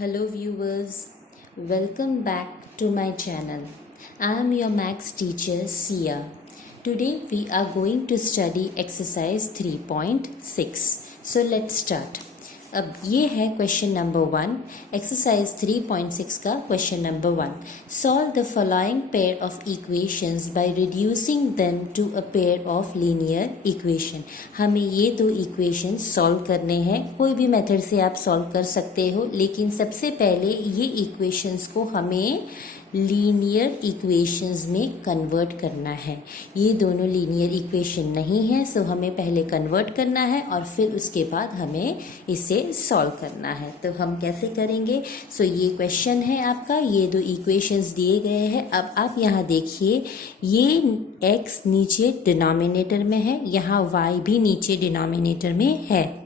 Hello viewers, welcome back to my channel. I am your maths teacher Sia. Today we are going to study exercise 3.6. So let's start. अब ये है question number 1, exercise 3.6 का question number 1. Solve the following pair of equations by reducing them to a pair of linear equation. हमें ये दो equation solve करने हैं. कोई भी मेथड से आप सॉल्व कर सकते हो, लेकिन सबसे पहले ये इक्वेशंस को हमें लीनियर इक्वेशंस में कन्वर्ट करना है. ये दोनों लीनियर इक्वेशन नहीं है, सो हमें पहले कन्वर्ट करना है और फिर उसके बाद हमें इसे सॉल्व करना है. तो हम कैसे करेंगे? सो ये क्वेश्चन है आपका, ये दो इक्वेशंस दिए गए हैं. अब आप यहाँ देखिए, ये x नीचे डिनोमिनेटर में है, यहाँ y भी नीचे डिनोमिनेटर में है.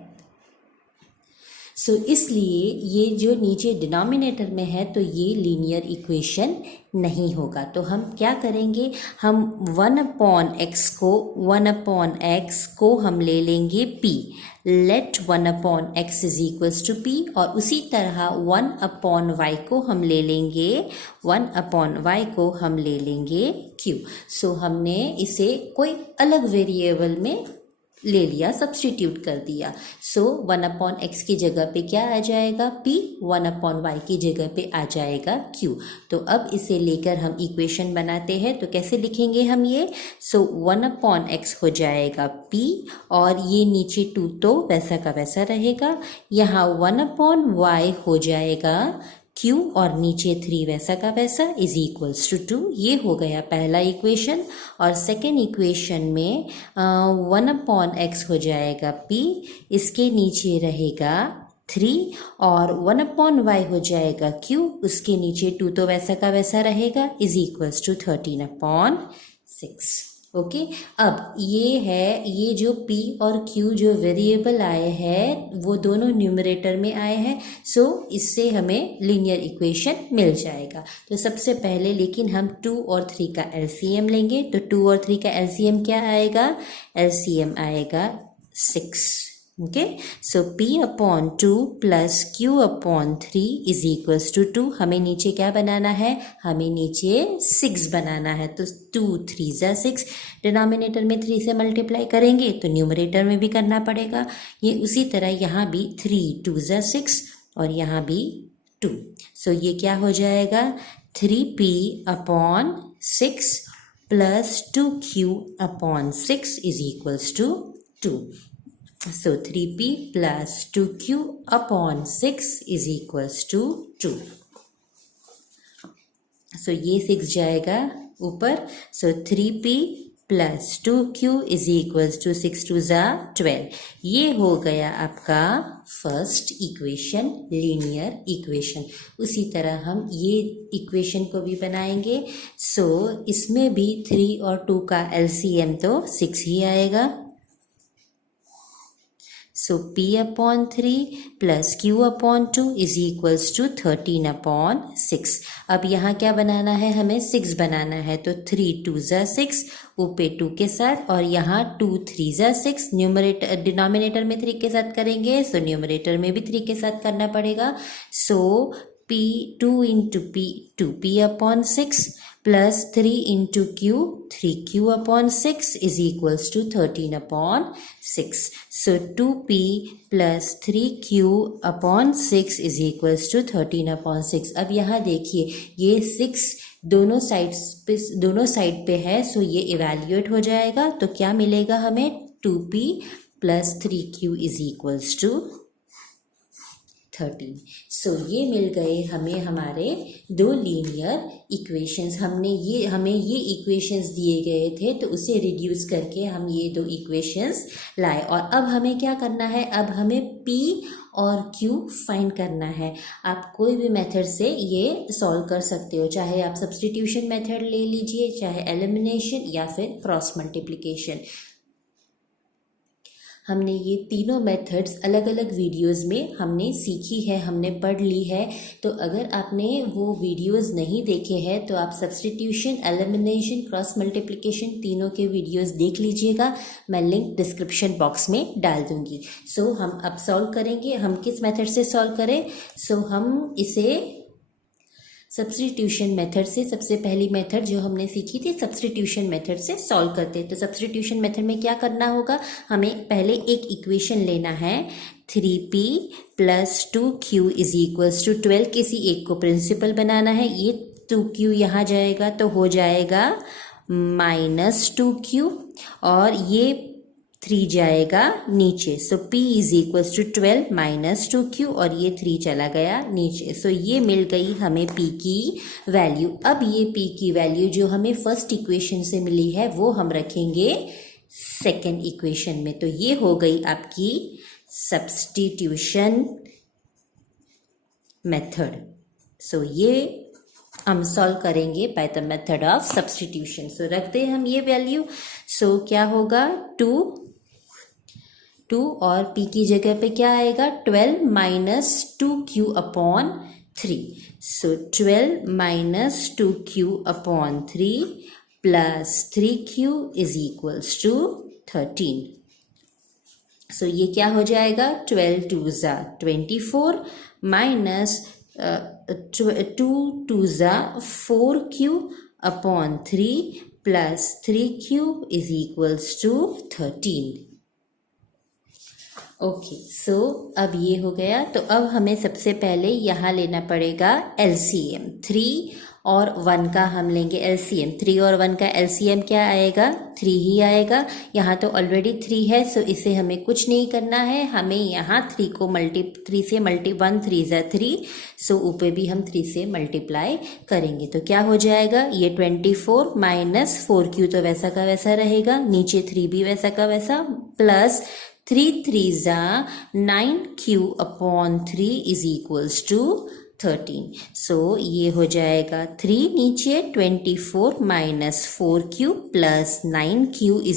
सो इसलिए ये जो नीचे डिनोमिनेटर में है तो ये लीनियर इक्वेशन नहीं होगा. तो हम क्या करेंगे, हम 1/x को हम ले लेंगे p. Let 1/x is equals to p. और उसी तरह 1/y को हम ले लेंगे, 1/y को हम ले लेंगे q. सो हमने इसे कोई अलग वेरिएबल में ले लिया, सब्स्टिट्यूट कर दिया. सो 1/x की जगह पे क्या आ जाएगा? p. 1/y की जगह पे आ जाएगा q. तो अब इसे लेकर हम इक्वेशन बनाते हैं. तो कैसे लिखेंगे हम ये? सो 1/x हो जाएगा p और ये नीचे 2 तो वैसा का वैसा रहेगा. यहाँ 1/y हो जाएगा q और नीचे 3 वैसा का वैसा इज इक्वल्स टू 2. ये हो गया पहला इक्वेशन. और सेकेंड इक्वेशन में 1/x हो जाएगा p, इसके नीचे रहेगा 3 और 1/y हो जाएगा q, उसके नीचे 2 तो वैसा का वैसा रहेगा इज इक्वल्स टू 13/6. ओके. अब ये है, ये जो p और q जो वेरिएबल आए हैं वो दोनों न्यूमरेटर में आए हैं. सो इससे हमें लीनियर इक्वेशन मिल जाएगा. तो सबसे पहले लेकिन हम 2 और 3 का एलसीएम लेंगे. तो 2 और 3 का एलसीएम क्या आएगा? एलसीएम आएगा 6. Okay. So p/2 plus q/3 is equals to 2. हमें नीचे क्या बनाना है? हमें नीचे 6 बनाना है. तो 2 3 ज़ा 6, डिनोमिनेटर में 3 से मल्टीप्लाई करेंगे तो न्यूमरेटर में भी करना पड़ेगा. ये उसी तरह यहाँ भी 3 2 ज़ा 6 और यहाँ भी 2. सो ये क्या हो जाएगा? 3p/6 plus 2q/6 is equals to 2. So 3p plus 2q/6 is equals to 2. So ये 6 जाएगा ऊपर. So 3p plus 2q is equals to 6 2 ज़ा 12. ये हो गया आपका फर्स्ट इक्वेशन, लीनियर इक्वेशन. उसी तरह हम ये इक्वेशन को भी बनाएंगे. सो इसमें भी 3 और 2 का एलसीएम तो 6 ही आएगा. So p/3 plus q/2 is equals to 13/6. अब यहाँ क्या बनाना है? हमें 6 बनाना है. तो 3 2 ज़ा 6 ऊपर 2 के साथ और यहाँ 2 3 ज़ा 6. न्यूमरेटर डिनोमिनेटर में 3 के साथ करेंगे, सो न्यूमरेटर में भी 3 के साथ करना पड़ेगा. सो p 2 into p 2p/6 plus 3 into q 3q/6 is equals to 13/6. So 2p plus 3q/6 is equals to 13/6. अब यहाँ देखिए, ये 6 दोनों साइड पे है, सो ये इवैल्यूएट हो जाएगा. तो क्या मिलेगा हमें? 2p plus 3q is equals to 13. सो ये मिल गए हमें हमारे दो लीनियर इक्वेशंस. हमें ये इक्वेशंस दिए गए थे तो उसे रिड्यूस करके हम ये दो इक्वेशंस लाए. और अब हमें क्या करना है? अब हमें p और q फाइंड करना है. आप कोई भी मेथड से ये सॉल्व कर सकते हो, चाहे आप सब्स्टिट्यूशन मेथड ले लीजिए, चाहे एलिमिनेशन या फिर क्रॉस मल्टीप्लिकेशन. हमने ये तीनों मेथड्स अलग अलग वीडियोस में हमने सीखी है, हमने पढ़ ली है। तो अगर आपने वो वीडियोस नहीं देखे हैं तो आप सब्स्टिट्यूशन, एलिमिनेशन, क्रॉस मल्टीप्लिकेशन तीनों के वीडियोस देख लीजिएगा। मैं लिंक डिस्क्रिप्शन बॉक्स में डाल दूंगी। सो हम अब सॉल्व करेंगे। हम किस मेथड से सॉल्व करें? सो हम इसे सब्स्टिट्यूशन मेथड से, सबसे पहली मेथड जो हमने सीखी थी सब्स्टिट्यूशन मेथड से सॉल्व करते हैं। तो सब्स्टिट्यूशन मेथड में क्या करना होगा? हमें पहले एक इक्वेशन लेना है 3p + 2q = 12। किसी एक को प्रिंसिपल बनाना है। ये 2q यहाँ जाएगा तो हो जाएगा -2q और ये 3 जाएगा नीचे। सो p = 12 - 2q और ये 3 चला गया नीचे। सो ये मिल गई हमें p की वैल्यू। अब ये p की वैल्यू जो हमें फर्स्ट इक्वेशन से मिली है वो हम रखेंगे सेकेंड इक्वेशन में। तो ये हो गई आपकी सब्स्टिट्यूशन मेथड। सो ये हम सॉल्व करेंगे by the method of substitution. So रखते हैं हम ये वैल्यू। सो क्या होगा? 2 और p की जगह पे क्या आएगा? 12 - 2q/3। सो 12 - 2q/3 + 3q = 13। सो ये क्या हो जाएगा? 12 2 ज़ा 24 माइनस 2 2 ज़ा 4q/3 + 3q = 13। ओके, सो अब ये हो गया। तो अब हमें सबसे पहले यहाँ लेना पड़ेगा LCM। 3 और 1 का हम लेंगे LCM। 3 और 1 का LCM क्या आएगा? 3 ही आएगा। यहाँ तो ऑलरेडी 3 है, सो इसे हमें कुछ नहीं करना है। हमें यहाँ 3 को 3 से 1 3 ज़ा 3। सो ऊपर भी हम 3 से मल्टीप्लाई करेंगे तो क्या हो जाएगा? ये 24 - 4q तो वैसा का वैसा रहेगा, नीचे 3 भी वैसा का वैसा, प्लस 3 3 ज़ा 9q/3 = 13। सो ये हो जाएगा 3 नीचे 24 - 4q + 9q =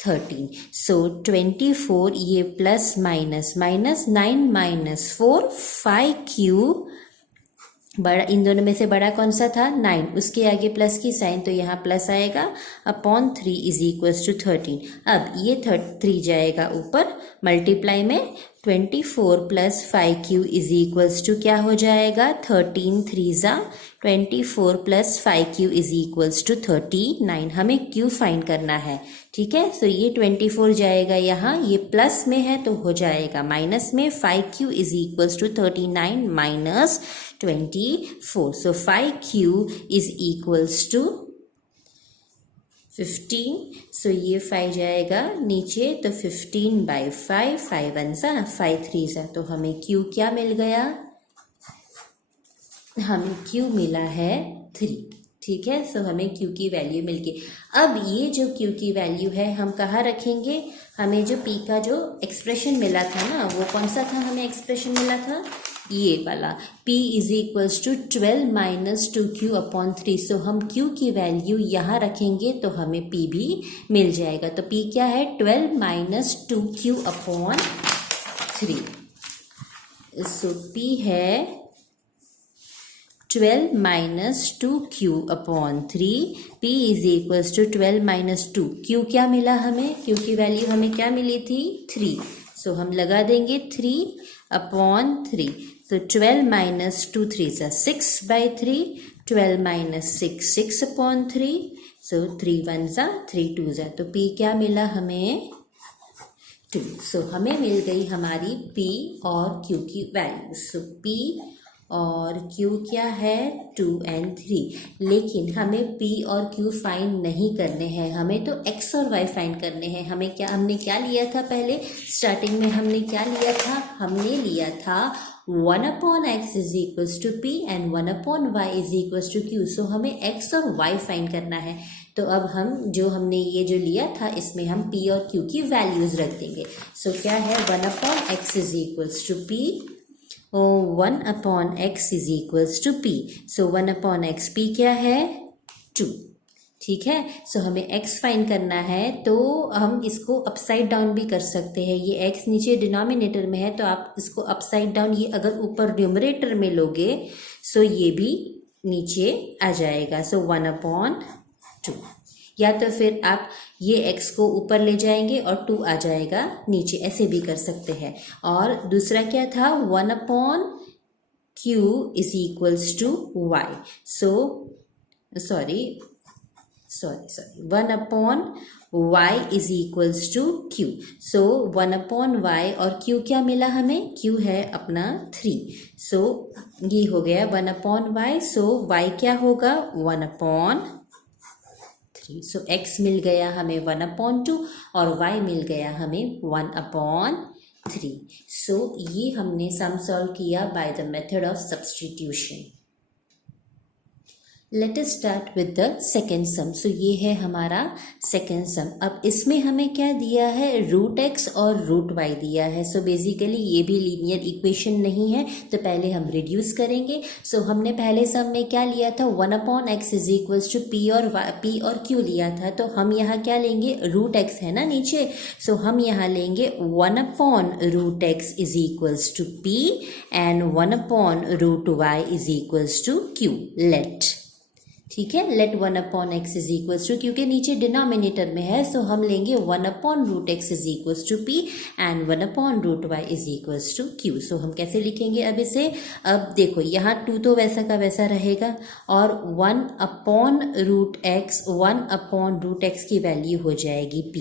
13। सो 24 ये प्लस माइनस 9 - 4 5q। बड़ा, इन दोनों में से बड़ा कौन सा था? 9। उसके आगे प्लस की साइन तो यहाँ प्लस आएगा /3 = 13। अब ये 3 जाएगा ऊपर मल्टीप्लाई में। 24 + 5q = क्या हो जाएगा? 13 3 ज़ा 24 + 5q = 39। हमें q फाइंड करना है, ठीक है। सो ये 24 जाएगा यहाँ, ये प्लस में है तो हो जाएगा माइनस में। 5q = 39 - 24। सो 5q = 15। सो ये 5 जाएगा नीचे तो 15/5, 5 1 ज़ा 5 3 ज़ा। तो हमें q क्या मिल गया? हमें q मिला है 3, ठीक है। सो हमें q की वैल्यू मिल गई। अब ये जो q की वैल्यू है हम कहाँ रखेंगे? हमें जो p का जो एक्सप्रेशन मिला था ना, वो कौन सा था? हमें एक्सप्रेशन मिला था ये वाला, p = 12 - 2q/3। सो हम q की वैल्यू यहाँ रखेंगे तो हमें p भी मिल जाएगा। तो p क्या है? 12 - 2q/3। सो p है 12 - 2q/3। p = 12 - 2। q क्या मिला हमें? q की वैल्यू हमें क्या मिली थी? 3। सो हम लगा देंगे 3/3। तो 12 - 2 3 ज़ा 6/3। 12 - 6 6/3। सो 3 1 ज़ा 3 2 ज़ा। तो p क्या मिला हमें? 2। सो हमें मिल गई हमारी p और q की वैल्यू। सो p और q क्या है? 2 और 3। लेकिन हमें p और q फाइंड नहीं करने हैं, हमें तो x और y फाइंड करने हैं। हमने क्या लिया था? पहले स्टार्टिंग में हमने क्या लिया था? हमने लिया था 1/x = p and 1/y = q। सो हमें x और y फाइंड करना है। तो अब हमने ये जो लिया था इसमें हम p और q की वैल्यूज रख देंगे। सो क्या है? 1/x = p, 1/x = p। सो 1/x p क्या है? 2, ठीक है। सो हमें x फाइंड करना है, तो हम इसको अपसाइड डाउन भी कर सकते हैं। ये x नीचे डिनोमिनेटर में है, तो आप इसको अपसाइड डाउन, ये अगर ऊपर न्यूमरेटर में लोगे सो ये भी नीचे आ जाएगा। सो 1/2, या तो फिर आप ये x को ऊपर ले जाएंगे और 2 आ जाएगा नीचे, ऐसे भी कर सकते हैं। और दूसरा क्या था, 1/q is equals to y। So sorry 1/y is equals to q। So 1/y और q क्या मिला हमें, q है अपना 3। सो ये हो गया 1/y। सो y क्या होगा 1/3। सो x मिल गया हमें 1/2 और y मिल गया हमें 1/3। सो ये हमने सम सॉल्व किया by the method of substitution. Let us start with the second sum. So ये है हमारा सेकेंड सम। अब इसमें हमें क्या दिया है, √x और √y दिया है। सो बेसिकली ये भी लीनियर इक्वेशन नहीं है, तो पहले हम रिड्यूस करेंगे। सो हमने पहले सम में क्या लिया था, 1/x is equals to p और q लिया था। तो हम यहाँ क्या लेंगे, √x है ना नीचे, सो हम यहाँ लेंगे 1/√x is equals to p and 1/√y is equals to q। Let, ठीक है, late 1/x is equals to, क्योंकि नीचे डिनोमिनेटर में है, सो हम लेंगे 1/√x is equals to p and 1/√y is equals to q। So हम कैसे लिखेंगे अब इसे, अब देखो यहाँ 2 तो वैसा का वैसा रहेगा और 1/√x की वैल्यू हो जाएगी p,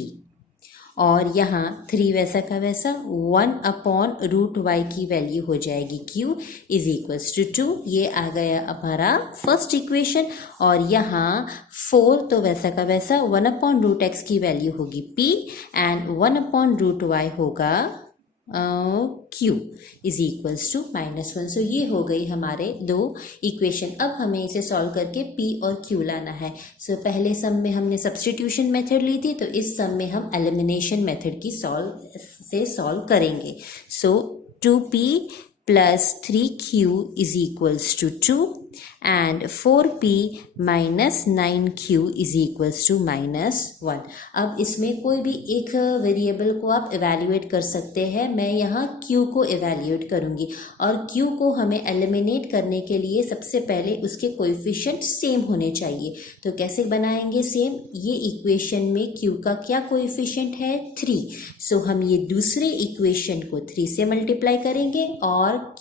और यहाँ 3 वैसा का वैसा 1/√y की वैल्यू हो जाएगी q इज इक्वल्स टू 2। ये आ गया हमारा फर्स्ट इक्वेशन। और यहाँ 4 तो वैसा का वैसा 1/√x की वैल्यू होगी p एंड 1/√y होगा q इज इक्वल्स टू -1। सो ये हो गई हमारे 2 इक्वेशन। अब हमें इसे सॉल्व करके p और q लाना है। सो पहले सम में हमने सब्स्टिट्यूशन मेथड ली थी, तो इस सम में हम एलिमिनेशन मेथड की सॉल्व करेंगे। सो 2p plus 3q is equals to 2 and 4p minus 9q is equals to -1। अब इसमें कोई भी एक वेरिएबल को आप इवैल्यूएट कर सकते हैं। मैं यहाँ q को इवैल्यूएट करूँगी, और q को हमें एलिमिनेट करने के लिए सबसे पहले उसके कोएफिशिएंट सेम होने चाहिए। तो कैसे बनाएंगे सेम, ये इक्वेशन में q का क्या कोएफिशिएंट है 3। सो हम ये दूसरे इक्वेशन को 3 से मल्टीप्लाई करेंगे, और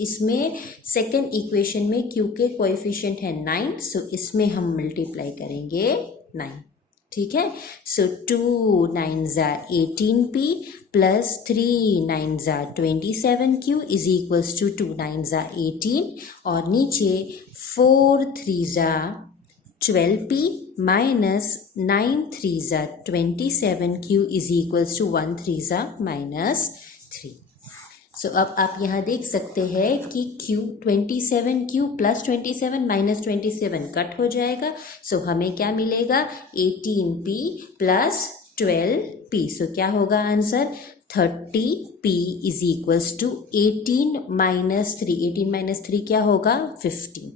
इसमें सेकेंड इक्वेशन में q के कोएफिशिएंट है 9, सो इसमें हम मल्टीप्लाई करेंगे 9, ठीक है। So 2 9s are 18p plus 3 9s are 27q is equals to 2 9s are 18, और नीचे 4 3s are 12p minus 9 3s are 27q is equals to 1 3s are -3। So अब आप यहाँ देख सकते हैं कि q 27q plus 27 minus 27 cut हो जाएगा। सो हमें क्या मिलेगा, 18p प्लस 12p। सो क्या होगा answer, 30p is equals to 18 minus 3। 18 minus 3 क्या होगा, 15,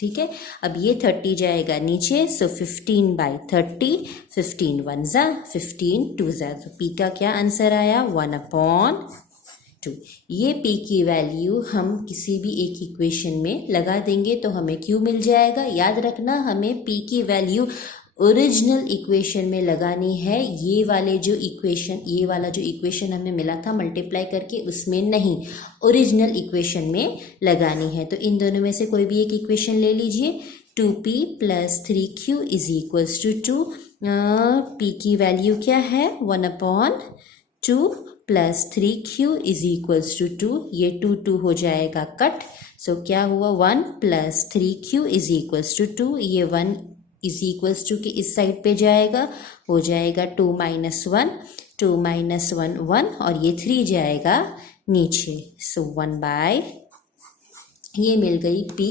ठीक है। अब ये 30 जाएगा नीचे, सो 15/30, 15 1s are 15 2s are। तो p का क्या आंसर आया, 1/2। ये p की वैल्यू हम किसी भी एक इक्वेशन में लगा देंगे तो हमें q मिल जाएगा। याद रखना, हमें p की वैल्यू ओरिजिनल इक्वेशन में लगानी है। ये वाला जो इक्वेशन हमें मिला था मल्टीप्लाई करके, उसमें नहीं, ओरिजिनल इक्वेशन में लगानी है। तो इन दोनों में से कोई भी एक इक्वेशन ले लीजिए। 2p plus 3q is equals to 2। p की वैल्यू क्या है, 1/2 plus 3q is equals to 2। ये 2 2 हो जाएगा कट। सो क्या हुआ, 1 plus 3q is equals to 2। ये 1 इज इक्वल्स टू के इस साइड पे जाएगा, हो जाएगा 2 - 1, 2 - 1 1, और ये 3 जाएगा नीचे। सो 1/, ये मिल गई p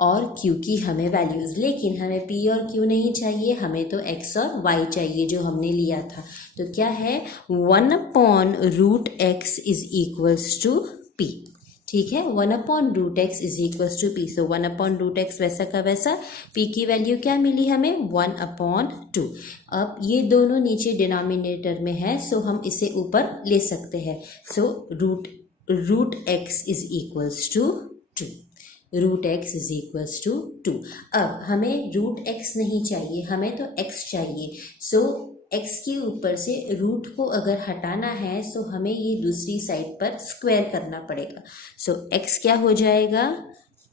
और q की हमें वैल्यूज़। लेकिन हमें p और q नहीं चाहिए, हमें तो x और y चाहिए जो हमने लिया था। तो क्या है, 1/√x is equals to p। ठीक है, 1/√x is equals to p. So 1/√x वैसा का वैसा, p की वैल्यू क्या मिली हमें 1/2। अब ये दोनों नीचे डिनोमिनेटर में है, सो हम इसे ऊपर ले सकते हैं। So root x is equals to 2। Root x is equals to 2। अब हमें रूट x नहीं चाहिए, हमें तो x चाहिए। सो x के ऊपर से रूट को अगर हटाना है तो हमें ये दूसरी साइड पर स्क्वायर करना पड़ेगा। सो x क्या हो जाएगा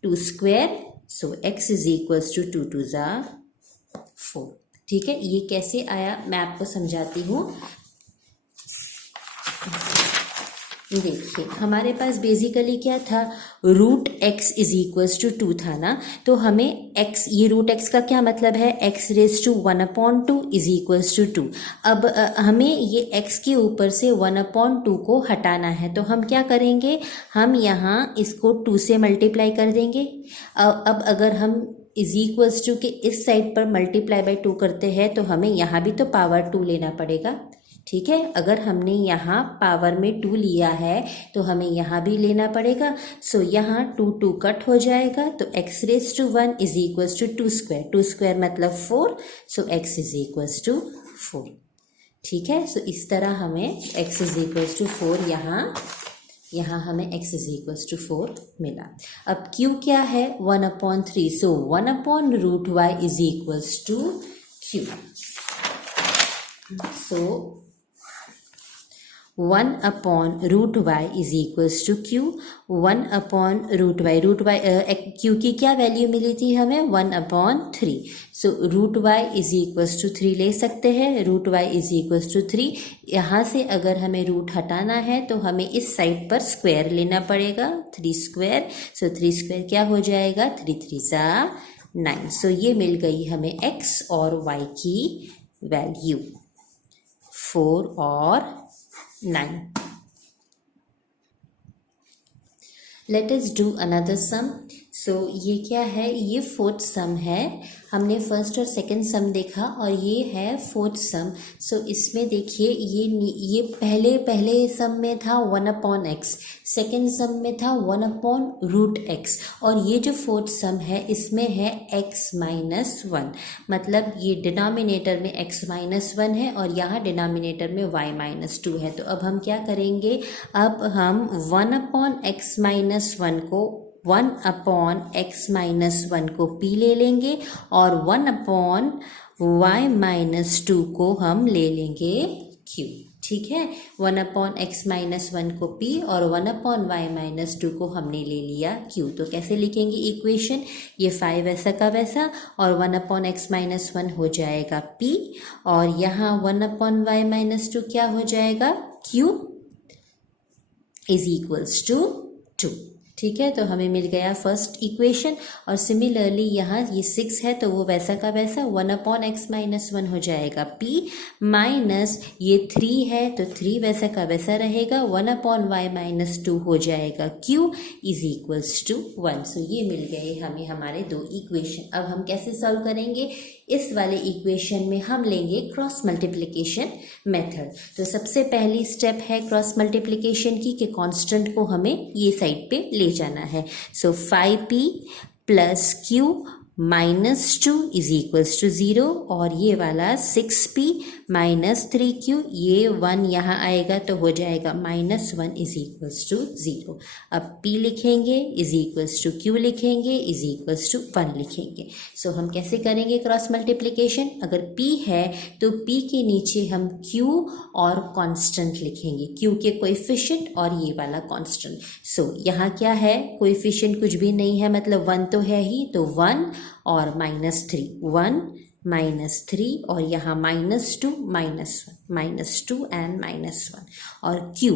2 square. So x is equals to 2 2 ज़ा 4। ठीक है, ये कैसे आया मैं आपको समझाती हूँ। देखिए हमारे पास बेसिकली क्या था, root x is equals to 2 था ना, तो हमें x, ये रूट एक्स का क्या मतलब है, x raise to 1/2 is equals to 2। अब हमें ये x के ऊपर से 1/2 को हटाना है, तो हम क्या करेंगे, हम यहाँ इसको 2 से मल्टीप्लाई कर देंगे। अब अगर हम इज इक्वल्स टू के इस साइड पर मल्टीप्लाई बाय 2 करते हैं तो हमें यहाँ भी तो पावर 2 लेना पड़ेगा। ठीक है, अगर हमने यहाँ पावर में 2 लिया है तो हमें यहाँ भी लेना पड़ेगा। सो यहाँ 2 2 कट हो जाएगा, तो x raise to 1 is equals to 2 square. 2 square मतलब 4। So x is equals to 4। ठीक है, सो इस तरह हमें x इज इक्वल्स टू 4 यहाँ हमें x इज इक्वल्स टू 4 मिला। अब q क्या है 1/3। So 1/√y is equals to q। So 1/√y is equals to q। 1/√y, q की क्या वैल्यू मिली थी हमें 1/3। So √y is equals to 3 ले सकते हैं। √y is equals to 3। यहाँ से अगर हमें रूट हटाना है तो हमें इस साइड पर स्क्वायर लेना पड़ेगा, 3 स्क्वायर। सो 3 स्क्वायर क्या हो जाएगा 3 3 ज़ा 9। सो ये मिल गई हमें x और y की वैल्यू 4 और 9। Let us do another some. So ये क्या है, ये फोर्थ सम है। हमने फर्स्ट और सेकंड सम देखा और ये है फोर्थ सम। सो इसमें देखिए ये पहले सम में था 1/x, सेकंड सम में था 1/√x, और ये जो फोर्थ सम है इसमें है x-1। मतलब ये डिनोमिनेटर में x-1 है और यहाँ डिनोमिनेटर में y-2 है। तो अब हम क्या करेंगे, अब हम 1/x-1 को 1/x-1 को p ले लेंगे और 1/y-2 को हम ले लेंगे q। ठीक है, 1/x-1 को p और 1/y-2 को हमने ले लिया q। तो कैसे लिखेंगे इक्वेशन, ये 5 वैसा का वैसा और 1/x-1 हो जाएगा p और यहाँ 1/y-2 क्या हो जाएगा q इज इक्वल्स टू 2। ठीक है, तो हमें मिल गया फर्स्ट इक्वेशन। और सिमिलरली यहाँ ये 6 है तो वो वैसा का वैसा 1/x-1 हो जाएगा p माइनस ये 3 है तो 3 वैसा का वैसा रहेगा, 1/y-2 हो जाएगा q इज इक्वल्स टू 1। सो ये मिल गए हमें हमारे 2 इक्वेशन। अब हम कैसे सॉल्व करेंगे, इस वाले इक्वेशन में हम लेंगे क्रॉस मल्टीप्लिकेशन मेथड। तो सबसे पहली स्टेप है क्रॉस मल्टीप्लिकेशन की कि कांस्टेंट को हमें ये साइड पे ले जाना है। So 5p plus q -2 is equals to 0 और ये वाला 6p माइनस 3q, ये 1 यहाँ आएगा तो हो जाएगा -1 इज इक्वल्स टू 0। अब p लिखेंगे इज इक्वल्स टू q लिखेंगे इज इक्वल्स टू 1 लिखेंगे। सो हम कैसे करेंगे क्रॉस मल्टीप्लिकेशन, अगर p है तो p के नीचे हम q और कांस्टेंट लिखेंगे, q के कोएफिशिएंट और ये वाला कांस्टेंट। सो यहाँ क्या है, कोएफिशिएंट कुछ भी नहीं है मतलब 1 तो है ही, तो 1 और -3, 1 -3 और यहाँ -2 -2 एंड -1 और q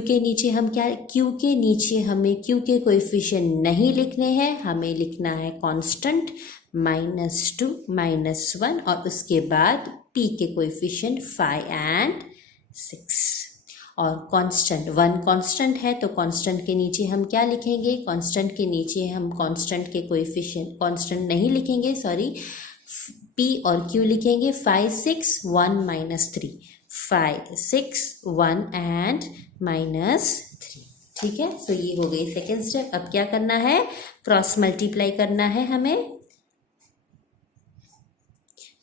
के नीचे हम क्या, q के नीचे हमें q के कोएफिशिएंट नहीं लिखने हैं, हमें लिखना है कांस्टेंट -2 -1 और उसके बाद p के कोएफिशिएंट 5 एंड 6 और कांस्टेंट 1 कांस्टेंट है तो कांस्टेंट के नीचे हम क्या लिखेंगे, कांस्टेंट के नीचे हम कांस्टेंट के कोएफिशिएंट, कांस्टेंट नहीं लिखेंगे सॉरी, p और q लिखेंगे 5 6 1 -3, 5 6 1 एंड -3। ठीक है, सो ये हो गई सेकेंड स्टेप। अब क्या करना है, क्रॉस मल्टीप्लाई करना है हमें।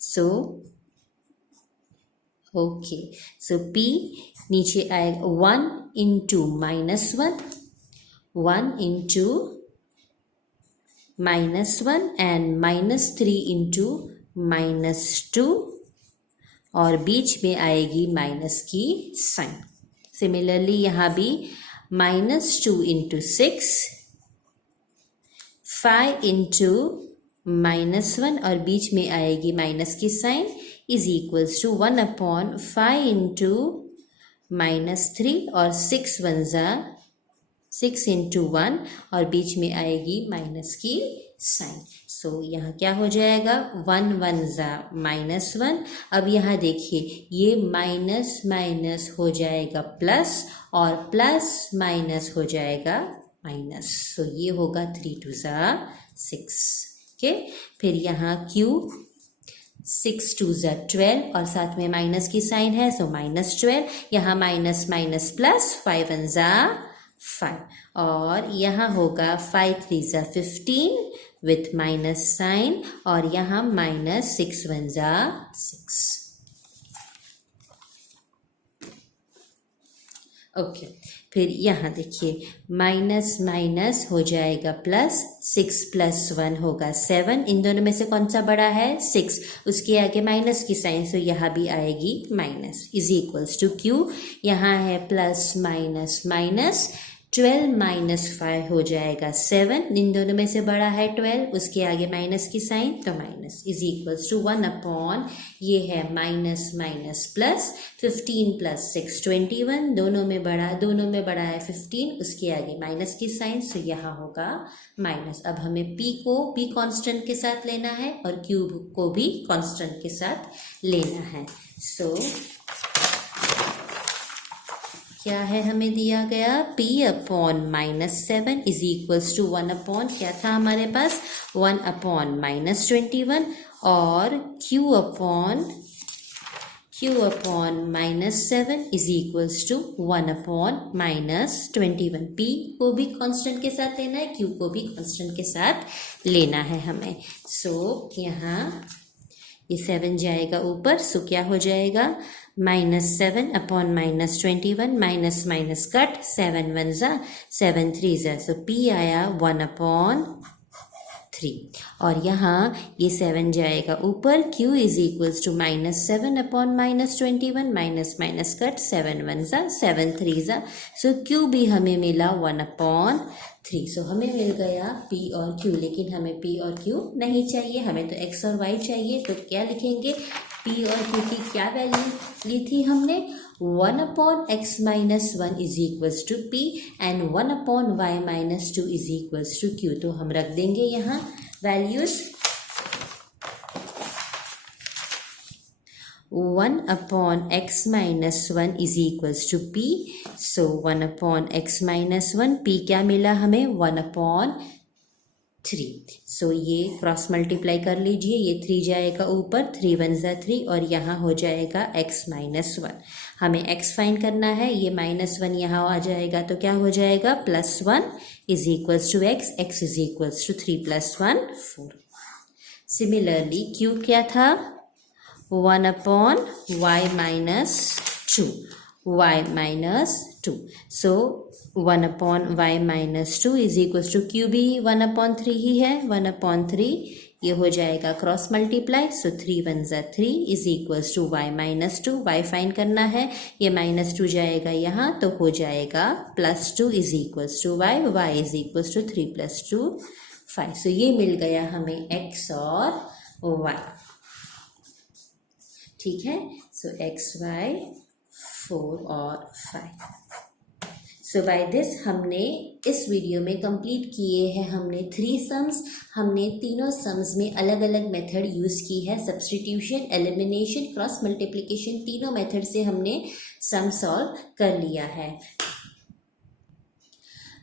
सो ओके, सो p नीचे आएगा 1 इंटू -1, 1 इंटू -1 एंड -3 इंटू -2 और बीच में आएगी माइनस की साइन। सिमिलरली यहाँ भी -2 इंटू 6, 5 इंटू -1 और बीच में आएगी माइनस की sign is equals to 1/5 into -3 और 6 1 ज़ा 6 इंटू 1 और बीच में आएगी माइनस की साइन। सो यहाँ क्या हो जाएगा, 1 1 ज़ा -1। अब यहाँ देखिए ये माइनस माइनस हो जाएगा प्लस और प्लस माइनस हो जाएगा माइनस। सो ये होगा 3 2 ज़ा 6। ओके, फिर यहाँ q 6 2 ज़ा 12 और साथ में माइनस की साइन है, सो -12। यहाँ माइनस माइनस प्लस 5 1 ज़ा 5 और यहाँ होगा 5 3 ज़ा 15 विथ माइनस साइन और यहाँ -6 1 ज़ा 6। ओके, फिर यहाँ देखिए माइनस माइनस हो जाएगा प्लस, 6 + 1 होगा 7। इन दोनों में से कौन सा बड़ा है, 6। उसके आगे माइनस की साइन, सो यहाँ भी आएगी minus is equals to q। यहाँ है प्लस माइनस माइनस, 12 - 5 हो जाएगा 7। इन दोनों में से बड़ा है 12, उसके आगे माइनस की साइन तो माइनस इज इक्वल्स टू 1/, ये है माइनस माइनस प्लस, 15 + 6 21। दोनों में बड़ा है 15, उसके आगे माइनस की साइन, सो यहाँ होगा माइनस। अब हमें p को भी कांस्टेंट के साथ लेना है और q को भी कांस्टेंट के साथ लेना है। सो क्या है हमें दिया गया, p/-7 इज इक्वल्स टू 1/, क्या था हमारे पास, 1/-21 और q/-7 is equals to 1/-21। p को भी कांस्टेंट के साथ लेना है, q को भी कांस्टेंट के साथ लेना है हमें। सो यहाँ ये 7 जाएगा ऊपर, सो क्या हो जाएगा, -7/-21 माइनस माइनस कट, 7 1 ज़ा 7 3 ज़ा, सो p आया 1/3 और यहाँ ये 7 जाएगा ऊपर, q is equals to -7/-21 minus minus cut, 7 1 ज़ा 7 3 ज़ा, सो q भी हमें मिला 1/3। सो हमें मिल गया p और q, लेकिन हमें p और q नहीं चाहिए, हमें तो x और y चाहिए। तो क्या लिखेंगे, p और q की क्या वैल्यू ली थी हमने, 1/x-1 is equals to p and 1/y-2 is equals to q। तो हम रख देंगे यहाँ values, 1/x-1 is equals to p। So 1/x-1, p क्या मिला हमें, 1/3। सो ये क्रॉस मल्टीप्लाई कर लीजिए, ये 3 जाएगा ऊपर, 3 1 ज़ा 3 और यहाँ हो जाएगा x-1। हमें x फाइंड करना है, ये -1 यहाँ आ जाएगा तो क्या हो जाएगा, +1 is equals to x, x is equals to 3 + 1 4। Similarly q क्या था, 1/y-2, y-2। सो 1/y-2 is equals to q भी 1/3 ही है, 1/3 ये हो जाएगा क्रॉस मल्टीप्लाई, सो 3 1 ज़ा 3 is equals to y-2। y find करना है, ये -2 जाएगा यहाँ तो हो जाएगा +2 is equals to y, y is equals to 3 + 2 5। So ये मिल गया हमें x और y, ठीक है। सो x y 4 और 5। सो बाय दिस हमने इस वीडियो में कंप्लीट किए हैं हमने 3 सम्स। हमने तीनों सम्स में अलग अलग मेथड यूज़ की है, सब्स्टिट्यूशन, एलिमिनेशन, क्रॉस मल्टीप्लिकेशन, तीनों मेथड से हमने सम सॉल्व कर लिया है।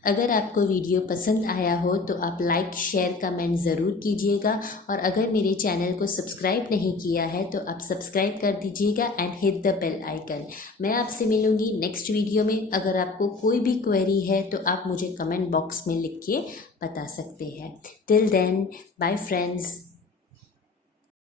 अगर आपको वीडियो पसंद आया हो तो आप लाइक शेयर कमेंट ज़रूर कीजिएगा और अगर मेरे चैनल को सब्सक्राइब नहीं किया है तो आप सब्सक्राइब कर दीजिएगा and hit the bell icon. मैं आपसे मिलूंगी नेक्स्ट वीडियो में। अगर आपको कोई भी क्वेरी है तो आप मुझे कमेंट बॉक्स में लिख के बता सकते हैं। Till then bye friends.